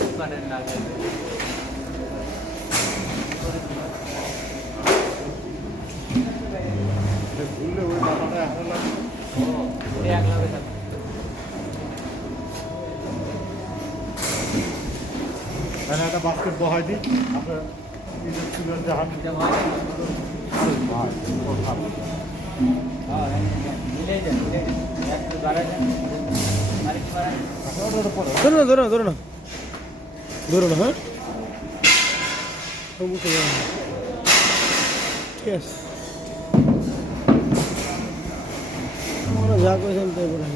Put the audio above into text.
দোকানের লাগে ঘুরলে ওই মাথাটা এখন লাগবে এক লাভে থাকবে এখানে একটা বাস্কেট বহাই দিই আপনার নিজের চুলের জাহান এটা হয় মিলেই যায় একটু বাড়াবেন আরেকটু বাড়াবেন ধরো না হ্যাঁ ঠিক আছে আমরা যা করেছেন তাই করে